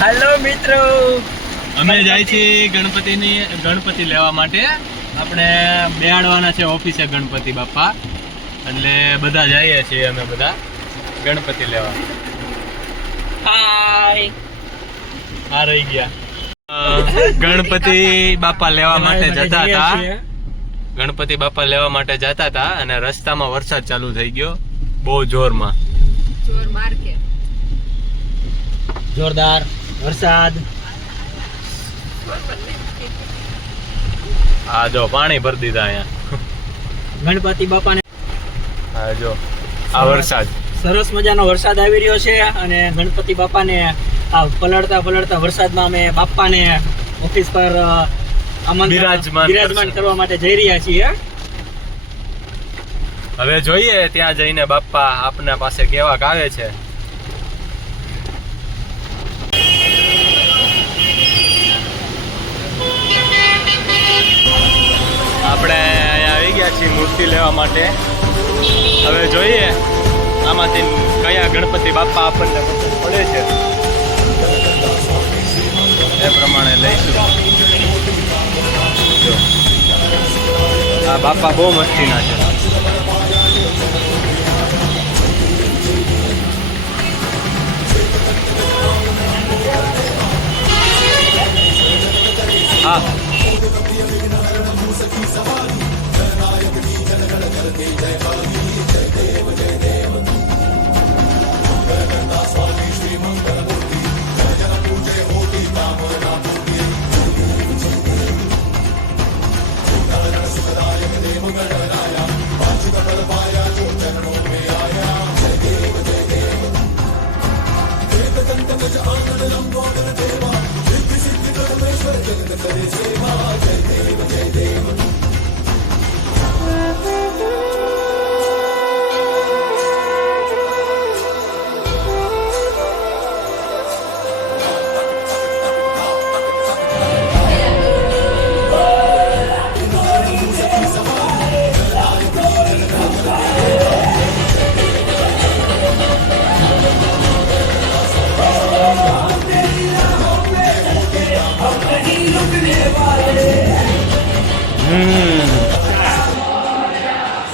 હેલો મિત્રો, અમે જાય છીએ ગણપતિ લેવા માટે. આપણે બેહાડવાના છે ઓફિસે ગણપતિ બાપા, એટલે બધા જઈએ છીએ અમે બધા ગણપતિ લેવા. હાય આ રહી ગયા. ગણપતિ બાપા લેવા માટે જતા હતા. ગણપતિ બાપા લેવા માટે જતા હતા અને રસ્તામાં વરસાદ ચાલુ થઈ ગયો બહુ જોરમાં. જોરદાર વરસાદ. આ જો પાણી ભરી દીધા અહીંયા ગણપતિ બાપાને. હા જો આ વરસાદ, સરસ મજાનો વરસાદ આવી રહ્યો છે અને ગણપતિ બાપાને આ પલળતા વરસાદમાં અમે બાપાને ઓફિસ પર બિરાજમાન કરવા માટે જઈ રહ્યા છીએ. હવે જોઈએ ત્યાં જઈને બાપા આપના પાસે કેવાક આવે છે. આપણે અહીંયા આવી ગયા છીએ મૂર્તિ લેવા માટે. હવે જોઈએ આમાંથી કયા ગણપતિ બાપા આપણને પસંદ પડે છે એ પ્રમાણે લઈશું. જો આ બાપા બહુ મસ્તીના છે. હા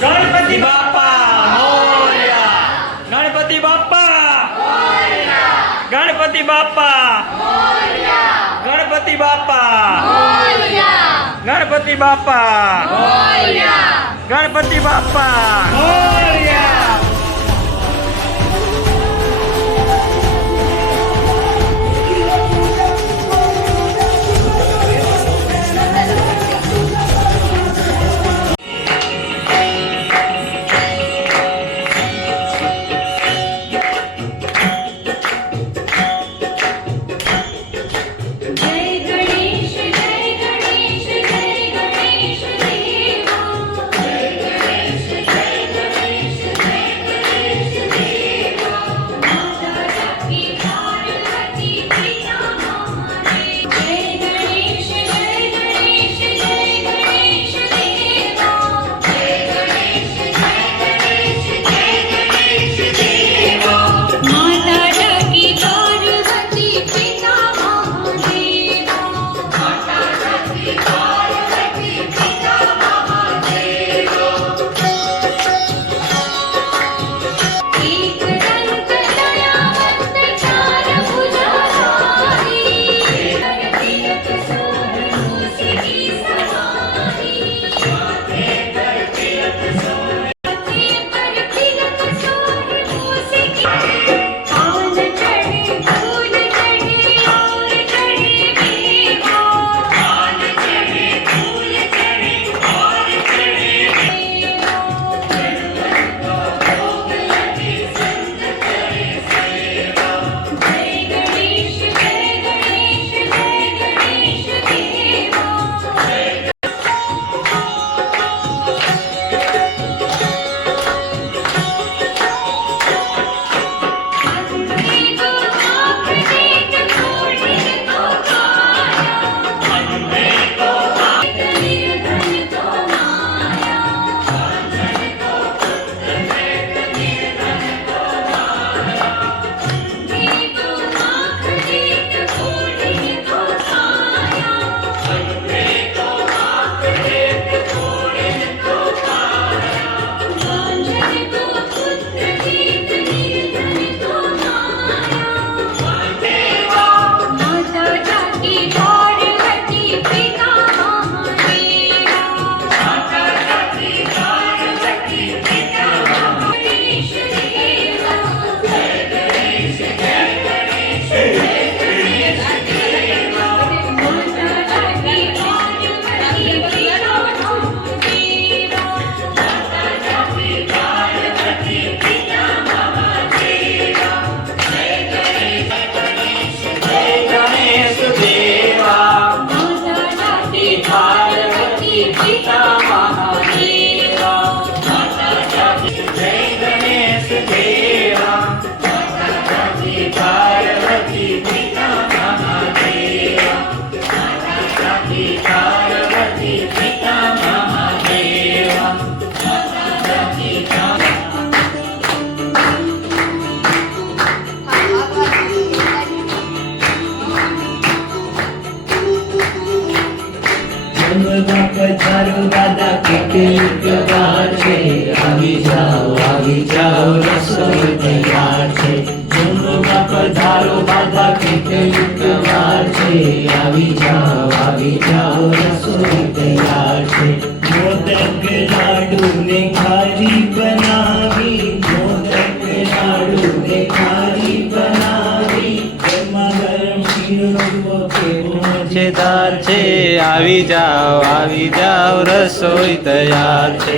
ગણપતિ બાપા મોરયા, ગણપતિ બાપા મોરયા, ગણપતિ બાપા મોરયા, ગણપતિ બાપા મોરયા, ગણપતિ બાપા મોરયા, ગણપતિ બાપા મોરયા. પધારો દાદા કેટલીક વાર છે આવી જાઓ રસોઈ તૈયાર છે જમવા પધારો દાદા કેટલીક વાર છે આવી જાઓ રસોઈ તૈયાર છે મોદક લાડુ ને ખારી બનાવી મોદક લાડુ ને ખારી બનાવી ગરમા ગરમ શીરો મજેદાર છે આવી જાઓ રસોઈ તૈયાર છે